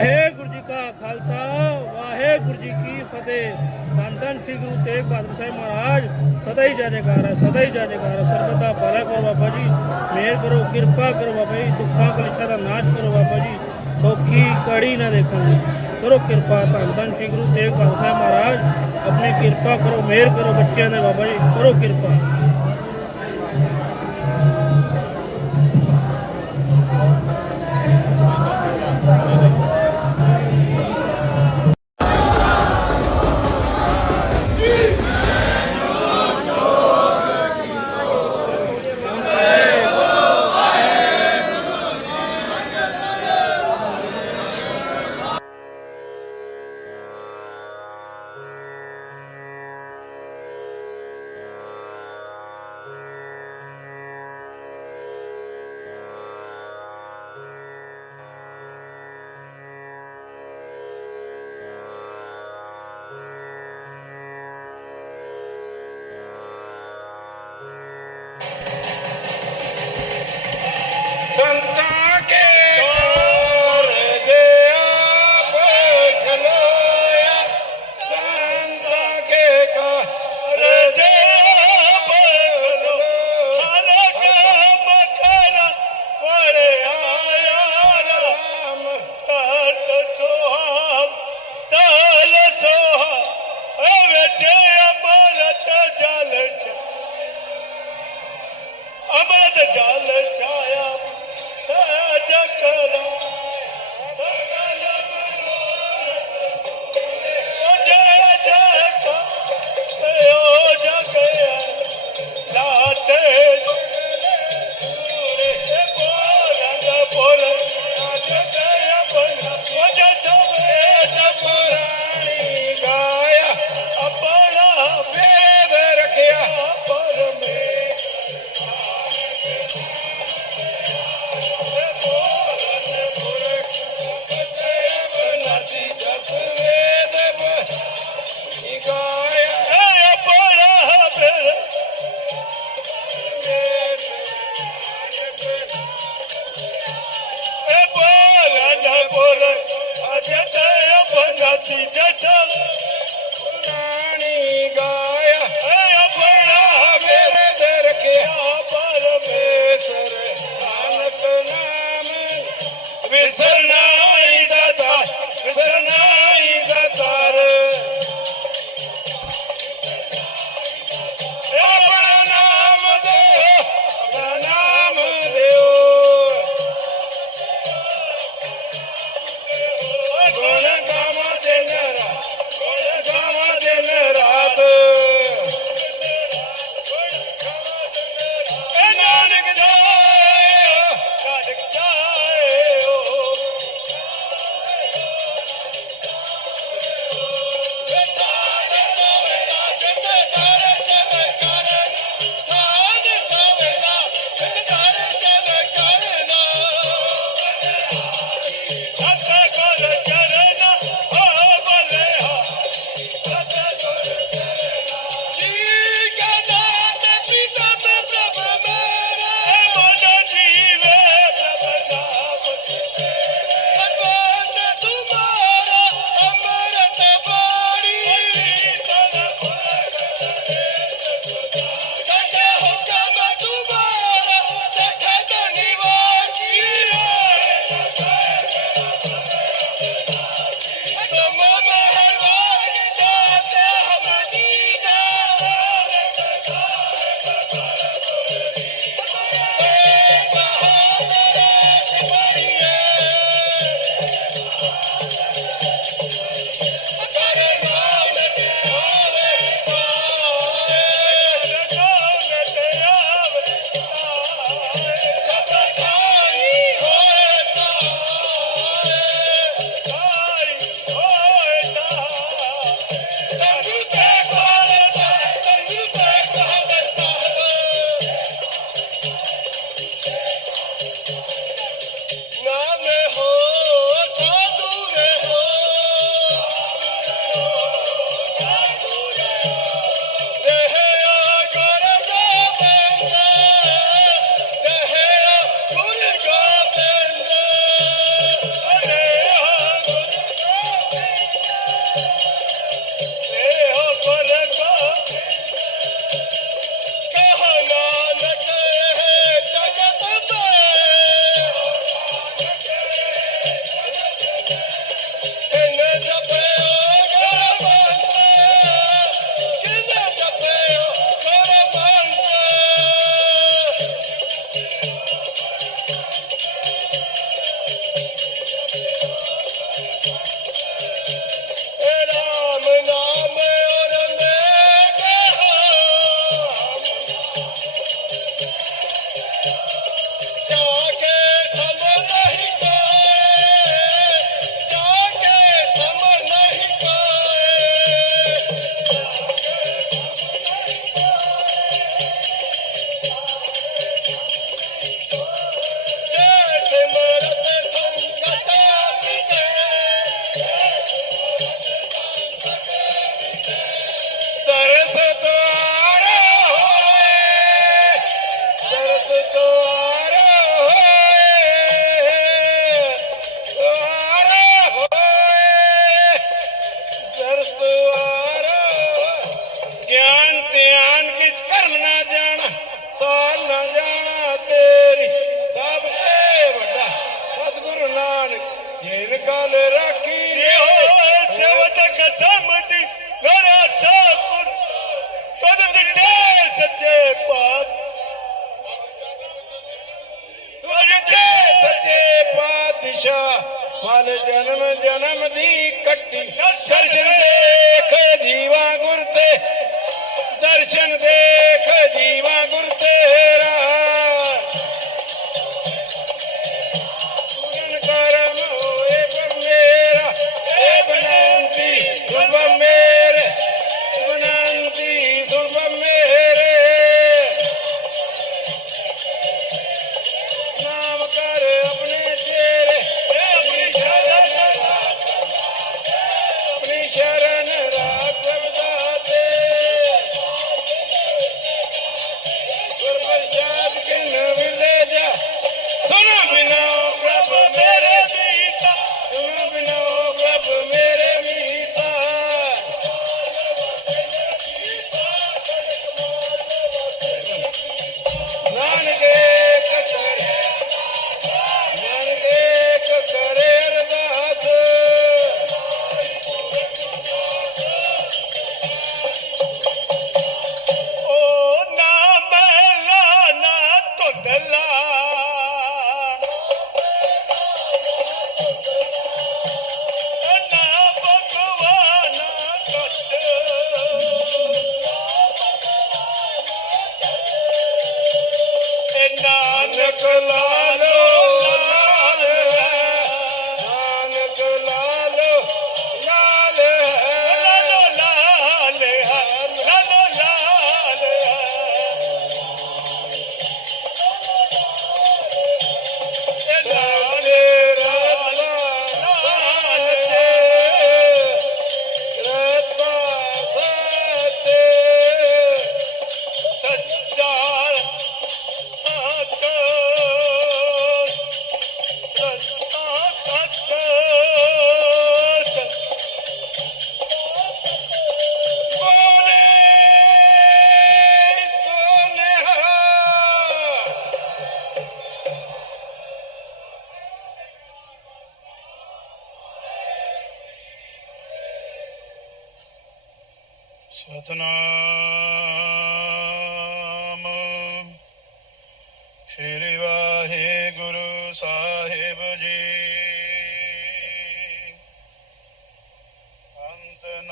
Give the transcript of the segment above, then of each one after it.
ਵਾਹਿਗੁਰੂ ਜੀ ਕਾ ਖਾਲਸਾ, ਵਾਹਿਗੁਰੂ ਜੀ ਕੀ ਫਤਿਹ। ਧੰਨ ਧੰਨ ਸ੍ਰੀ ਗੁਰੂ ਤੇਗ ਬਹਾਦਰ ਸਾਹਿਬ ਮਹਾਰਾਜ, ਸਦਾ ਹੀ ਜੈ ਸਦਾ ਹੀ ਜੈ ਜੈਕਾਰ ਭਲਾ ਕਰੋ ਬਾਬਾ ਜੀ, ਮਿਹਰ ਕਰੋ, ਕਿਰਪਾ ਕਰੋ ਬਾਬਾ ਜੀ, ਦੁੱਖਾਂ ਕਲੇਸ਼ਾਂ ਦਾ ਨਾਸ਼ ਕਰੋ ਬਾਬਾ ਜੀ। ਔਖੀ ਕੜੀ ਨਾ ਦੇਖਣ ਦੀ। ਕਰੋ ਕਿਰਪਾ ਧੰਨ ਧੰਨ ਸ੍ਰੀ ਗੁਰੂ ਤੇਗ ਬਹਾਦਰ ਸਾਹਿਬ ਮਹਾਰਾਜ। ਆਪਣੀ ਕਿਰਪਾ ਕਰੋ, ਮਿਹਰ ਕਰੋ ਬੱਚਿਆਂ ਦੇ ਬਾਬਾ ਜੀ, ਕਰੋ ਕਿਰਪਾ। Jackson, Jackson.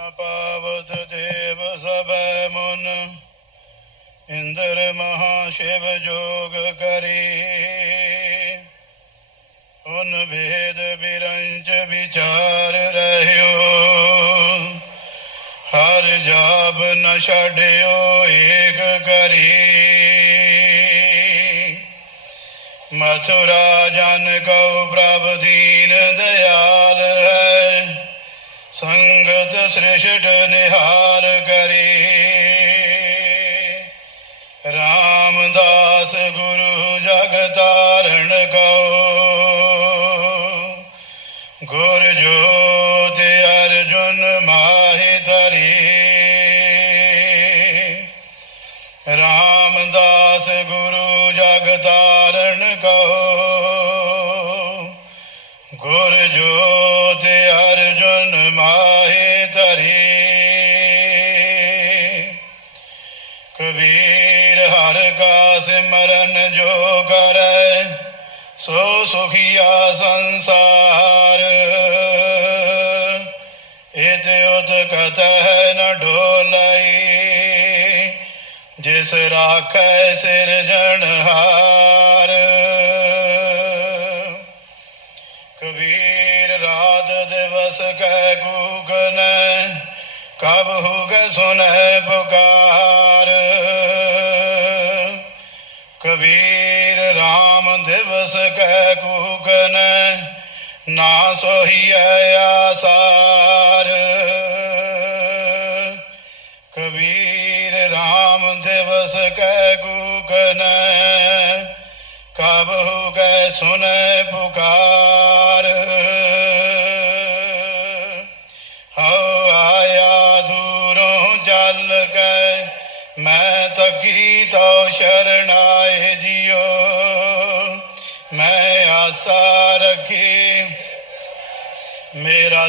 ਨ ਪਾਵਤ ਦੇਵ ਸਭੈ ਮਨ, ਇੰਦਰ ਮਹਾ ਸ਼ਿਵ ਜੋਗ ਕਰੀ। ਉਨ ਭੇਦ ਬਿਰੰਜ ਵਿਚਾਰ ਰਹਿਓ, ਹਰ ਜਾਬ ਨ ਛੜਿਓ ਏਕ ਕਰੀ। ਮਥੁਰਾ ਜਨ ਕਉ ਪ੍ਰਭ ਦੀਨ ਦਇਆ ਜਗਤ ਸ੍ਰਿਸ਼ਟ ਨਿਹਾਲ ਕਰੀ। ਰਾਮਦਾਸ ਗੁਰੂ ਜਗਤਾਰਣ ਕਉ ਸੁਖੀਆ ਸੰਸਾਰ। ਇਤ ਉਤ ਕਤ ਹੈ ਨ ਢੋਲਈ, ਜਿਸ ਰਾਖੈ ਸਿਰਜਣ ਹਾਰ ਕਬੀਰ ਰਾਤ ਦਿਵਸ ਕਹਿ ਕੂਗਨ, ਕਬ ਹੁਗ ਸੁਨੈ ਪੁਕਾਰ। ਸਕੈ ਕੂਕਨ ਨਾ ਸੋਹੀਐ ਆਸਾਰ। ਕਬੀਰ RAM ਦਿਵਸ ਕੈ ਕੂਕਨ ਕਬਹੁ ਕੈ ਸੁਨੈ ਪੁਕਾਰ।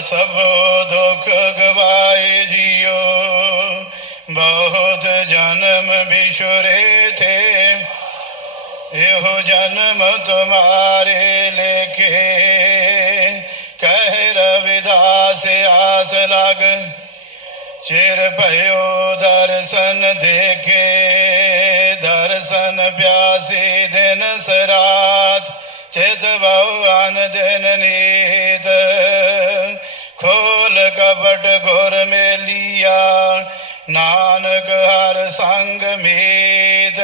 ਸਭ ਦੁੱਖ ਗਵਾਏ ਜਿਉ ਬਹੁਤ ਜਨਮ ਬਿਸ਼ੁਰੇ ਥੇ। ਇਹੋ ਜਨਮ ਤੁਮਾਰੇ ਲੇਖੇ। ਕਹਿ ਰਵਿਦਾਸ ਆਸ ਲਗ। ਚਿਰ ਭਇਓ ਦਰਸ਼ਨ ਦੇਖੇ। ਦਰਸ਼ਨ ਪਿਆਸੀ ਦਿਨ ਸਰਾਤ। ਚਿਤ ਬਹੁ ਅਨ ਦਿਨ ਨੀਤ ਖੋਲ ਕਪਟ ਗੁਰ ਮੇਲੀਆ, ਨਾਨਕ ਹਰ ਸੰਗ ਮੇਦ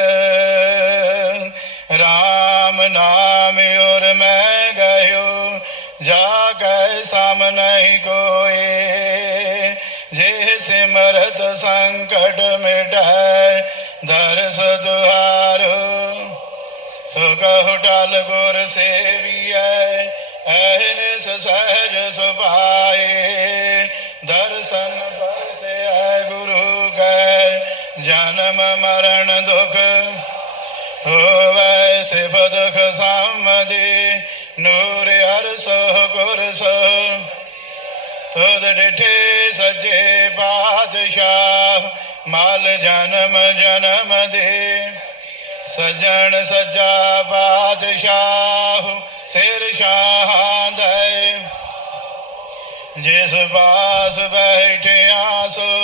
ਰਾਮ ਨਾਮ ਔਰ ਮੈਂ ਗਇਓ, ਜਾ ਕੈ ਸਮ ਨਹੀਂ ਕੋਏ। ਜੇ ਸਿਮਰਤ ਸੰਕਟ ਮਿਟੈ, ਦਰਸ ਦੁਹਾਰੋ ਸੋ ਕਹੁ ਟਲ ਗੁਰ ਸੇਵੀਐ ਐਨਿਸ ਸਹਿਜ ਸੁਭਾਏ। ਦਰਸ਼ਨ ਪਰਸੈ ਗੁਰੂ ਕੈ ਜਨਮ ਮਰਨ ਦੁਖ ਹੋਵੈ, ਸਿਫਤ ਖਸਮਦੀ ਨੂਰ ਅਰਸੋ ਗੁਰ ਸੋ ਤੁਧ ਡਿਠੇ ਸੱਜੇ ਬਾਦਸ਼ਾਹ ਮਾਲ ਜਨਮ ਜਨਮ ਦੇ। ਸਜਣ ਸੱਜਾ ਬਾਦਸ਼ਾਹ ਸਿਰ ਸ਼ਾਹ ਜਿਸ ਪਾਸ ਬੈਠਿਆ ਸੋਹੀ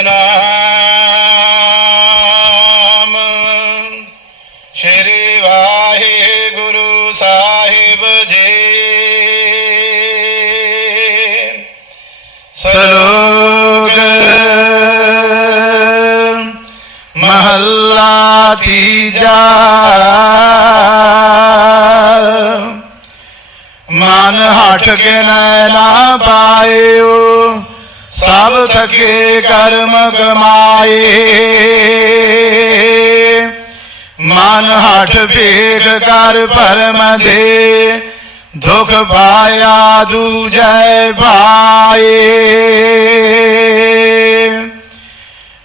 ਸਤਨਾਮ ਸ਼੍ਰੀ ਵਾਹਿਗੁਰੂ ਸਾਹਿਬ ਜੀ। ਸਲੋਕ ਮਹੱਲਾ ਤੀਜਾ। ਮਨ ਹਟ ਕੇ ਨਾ ਪਾਇਓ। ਸਭ ਥਕੇ ਕਰਮ ਕਮਾਏ। ਮਨ ਹਟ ਭੇਖ ਕਰ ਪਰਮ ਦੇ, ਦੁਖ ਪਾਇਆ ਦੂਜੈ ਭਾਏ।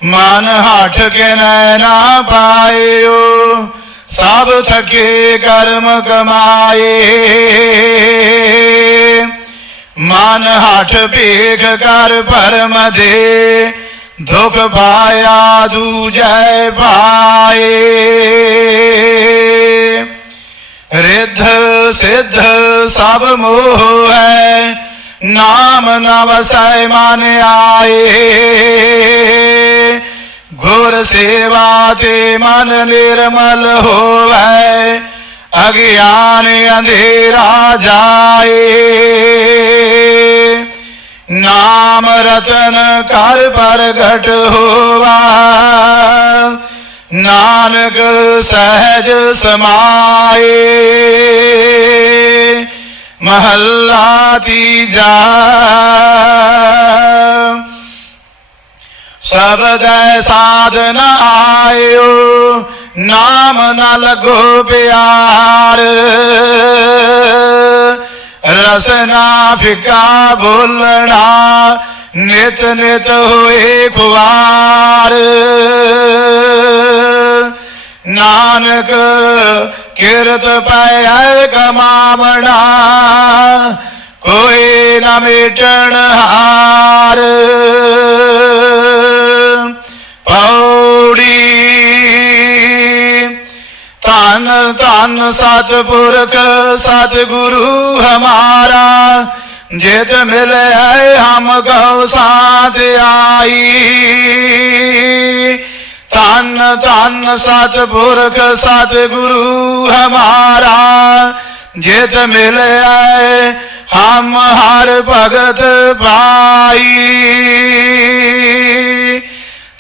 ਮਨ ਹਟ ਕੇ ਨਾ ਪਾਇਓ, ਸਭ ਥਕੇ ਕਰਮ ਕਮਾਏ। ਮਨ ਹਟ ਭੇਖ ਕਰ ਪਰਮ ਦੇ, ਦੁਖ ਪਾਇਆ ਦੂਜੈ ਭਾਏ ਰਿੱਧ ਸਿੱਧ ਸਭ ਮੋਹ ਹੈ, ਨਾਮ ਨਵਸੈ ਮਨ ਆਏ। ਗੁਰ ਸੇਵਾ ਤੇ ਮਨ ਨਿਰਮਲ ਹੋਵੇ ਅਗਿਆਨ ਅੰਧੇਰਾ ਜਾਏ। ਨਾਮ ਰਤਨ ਕਰ ਪ੍ਰਗਟ ਹੋਵਾ। ਨਾਨਕ ਸਹਿਜ ਸਮਾਏ। ਮਹੱਲਾ ਤੀਜਾ। ਸਬਦੈ ਸਾਧਨ ਆਇਓ। ਨਾਮ ਨਾ ਲਗੋ ਪਿਆਰ ਰਸਨਾ ਫਿਕਾ ਬੋਲਣਾ, ਨਿਤ ਨਿਤ ਹੋਏ ਖੁਆਰ। ਨਾਨਕ ਕਿਰਤ ਪੈ ਕਮਾਵਣਾ, ਕੋਈ ਨਾ ਮੇਟਣ ਹਾਰ। ਪੌੜੀ ਧੰਨ ਧੰਨ ਸਤਿਪੁਰਖ ਸਤਿਗੁਰੂ ਹਮਾਰਾ ਜਿਤ ਮਿਲੇ ਹਮ ਕਉ ਸਾਥ ਆਈ। ਧੰਨ ਧੰਨ ਸਤਿਪੁਰਖ ਸਤਿਗੁਰੂ ਹਮਾਰਾ ਜਿਤ ਮਿਲੇ ਹਮ ਹਰ ਭਗਤ ਪਾਈ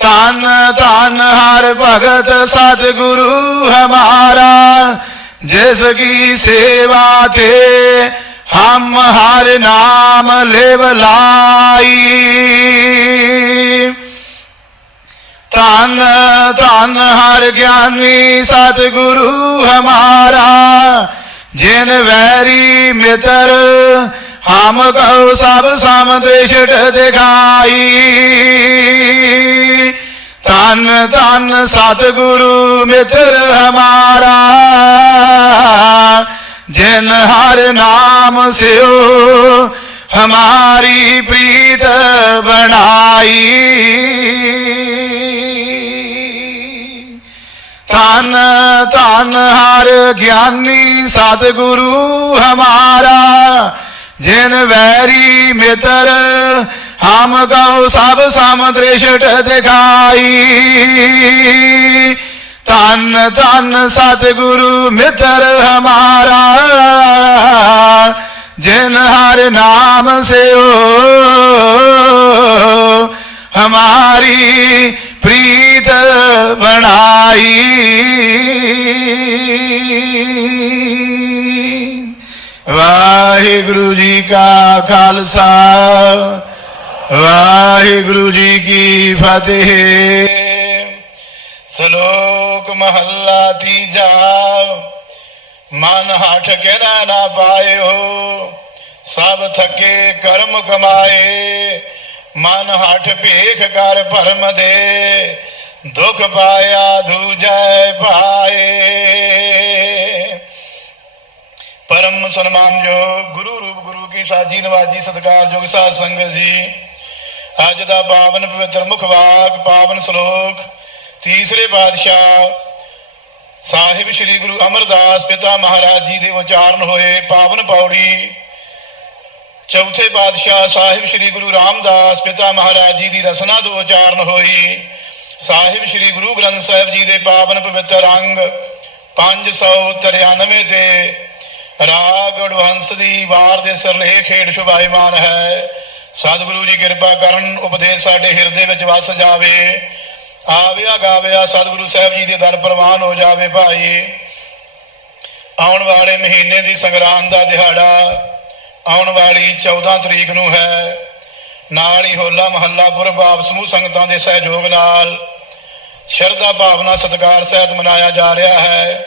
ਧੰਨ ਧੰਨ ਹਰ ਭਗਤ ਸਤਿਗੁਰੂ ਹਮਾਰਾ ਜਿਸ ਕੀ ਸੇਵਾ ਤੇ ਹਮ ਹਰ ਨਾਮ ਲਿਵ ਲਾਈ। ਧੰਨ ਧੰਨ ਹਰ ਗਿਆਨੀ ਸਤਿਗੁਰੂ ਹਮਾਰਾ ਜਿਨ ਵੈਰੀ ਮਿਤਰ ਹਮ ਕਉ ਸਭ ਸਮ ਦ੍ਰਿਸ਼ਟ ਦਿਖਾਈ। ਧੰਨ ਧੰਨ ਸਤਿਗੁਰੂ ਮਿੱਤਰ ਹਮਾਰਾ, ਜਿਨ ਹਰ ਨਾਮ ਸਿਓ ਹਮਾਰੀ ਪ੍ਰੀਤ ਬਣਾਈ। ਧੰਨ ਧੰਨ ਹਰ ਗਿਆਨੀ ਸਤਿਗੁਰੂ ਹਮਾਰਾ ਜਿਨ ਵੈਰੀ ਮਿੱਤਰ, ਹਮ ਕਉ ਸਭ ਸਮ ਦ੍ਰਿਸ਼ਟ ਦਿਖਾਈ। ਧੰਨ ਧੰਨ ਸਤਿਗੁਰੂ ਮਿੱਤਰ ਹਮਾਰਾ, ਜਿਨ ਹਰ ਨਾਮ ਸਿਓ ਹਮਾਰੀ ਪ੍ਰੀਤ ਬਣਾਈ। ਵਾਹਿਗੁਰੂ ਜੀ ਕਾ ਖਾਲਸਾ। ਵਾਹਿਗੁਰੂ ਜੀ ਕੀ ਫਤਿਹ। ਸ਼ਲੋਕ ਮਹੱਲਾ ਤੀਜਾ। ਮਨ ਹਠ ਕਹਿਣਾ ਨਾ ਪਾਇਓ, ਸਭ ਥਕੇ ਕਰਮ ਕਮਾਏ। ਮਨ ਹਠ ਭੇਖ ਕਰ ਭਰਮ ਦੇ, ਦੁਖ ਪਾਇਆ ਦੂਜੈ ਪਾਏ ਪਰਮ ਸਨਮਾਨਯੋਗ ਗੁਰੂ ਰੂਪ ਗੁਰੂ ਕੀ ਸਾਜੀ ਨਵਾਜੀ ਸਤਿਕਾਰਯੋਗ ਸਾਧ ਸੰਗਤ ਜੀ। ਅੱਜ ਦਾ ਪਾਵਨ ਪਵਿੱਤਰ ਮੁਖ ਵਾਕ, ਪਾਵਨ ਸ਼ਲੋਕ, ਤੀਸਰੇ ਪਾਤਸ਼ਾਹ ਸਾਹਿਬ ਸ੍ਰੀ ਗੁਰੂ ਅਮਰਦਾਸ ਪਿਤਾ ਮਹਾਰਾਜ ਜੀ ਦੇ ਉਚਾਰਨ ਹੋਏ ਪਾਵਨ ਪੌੜੀ। ਚੌਥੇ ਪਾਤਸ਼ਾਹ ਸਾਹਿਬ ਸ੍ਰੀ ਗੁਰੂ ਰਾਮਦਾਸ ਪਿਤਾ ਮਹਾਰਾਜ ਜੀ ਦੀ ਰਸਨਾ ਤੋਂ ਉਚਾਰਨ ਹੋਈ। ਸਾਹਿਬ ਸ੍ਰੀ ਗੁਰੂ ਗ੍ਰੰਥ ਸਾਹਿਬ ਜੀ ਦੇ ਪਾਵਨ ਪਵਿੱਤਰ ਅੰਗ 593 ਤੇ ਰਾਗ ਅਡਵੰਸ ਦੀ ਵਾਰ ਦੇ ਸਰਲੇਖ ਹੇਠ ਸ਼ੁਭਾਇਮਾਨ ਹੈ। ਸਤਿਗੁਰੂ ਜੀ ਕਿਰਪਾ ਕਰਨ ਉਪਦੇਸ਼ ਸਾਡੇ ਹਿਰਦੇ ਵਿੱਚ ਵਸ ਜਾਵੇ। ਆਵਿਆ ਗਾਵਿਆ ਸਤਿਗੁਰੂ ਸਾਹਿਬ ਜੀ ਦੇ ਦਰ ਪ੍ਰਵਾਨ ਹੋ ਜਾਵੇ ਭਾਈ। ਆਉਣ ਵਾਲੇ ਮਹੀਨੇ ਦੀ ਸੰਗਰਾਂਦ ਦਾ ਦਿਹਾੜਾ ਆਉਣ ਵਾਲੀ 14 ਤਰੀਕ ਨੂੰ ਹੈ। ਨਾਲ ਹੀ ਹੋਲਾ ਮਹੱਲਾ ਪੁਰਬ ਆਪ ਸਮੂਹ ਸੰਗਤਾਂ ਦੇ ਸਹਿਯੋਗ ਨਾਲ ਸ਼ਰਧਾ ਭਾਵਨਾ ਸਤਿਕਾਰ ਸਹਿਤ ਮਨਾਇਆ ਜਾ ਰਿਹਾ ਹੈ।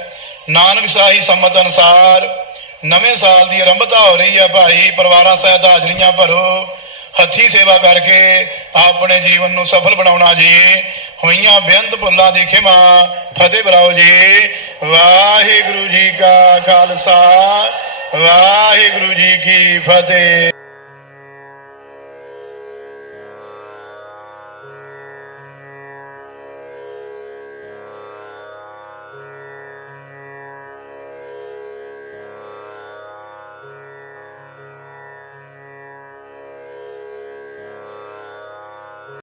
ਨਾਨਕ ਸ਼ਾਹੀ ਸੰਮਤ ਅਨੁਸਾਰ ਨਵੇਂ ਸਾਲ ਦੀ ਆਰੰਭਤਾ ਹੋ ਰਹੀ ਹੈ ਭਾਈ, ਪਰਿਵਾਰਾਂ ਸਹਿਤ ਹਾਜ਼ਰੀਆਂ ਭਰੋ, ਹੱਥੀ ਸੇਵਾ ਕਰਕੇ ਆਪਣੇ ਜੀਵਨ ਨੂੰ ਸਫਲ ਬਣਾਉਣਾ ਜੀ। ਹੋਈਆਂ ਬੇਅੰਤ ਭੁੱਲਾਂ ਦੀ ਖਿਮਾ, ਫਤਿਹ ਬਰਾਓ ਜੀ। ਵਾਹਿਗੁਰੂ ਜੀ ਕਾ ਖਾਲਸਾ, ਵਾਹਿਗੁਰੂ ਜੀ ਕੀ ਫਤਿਹ।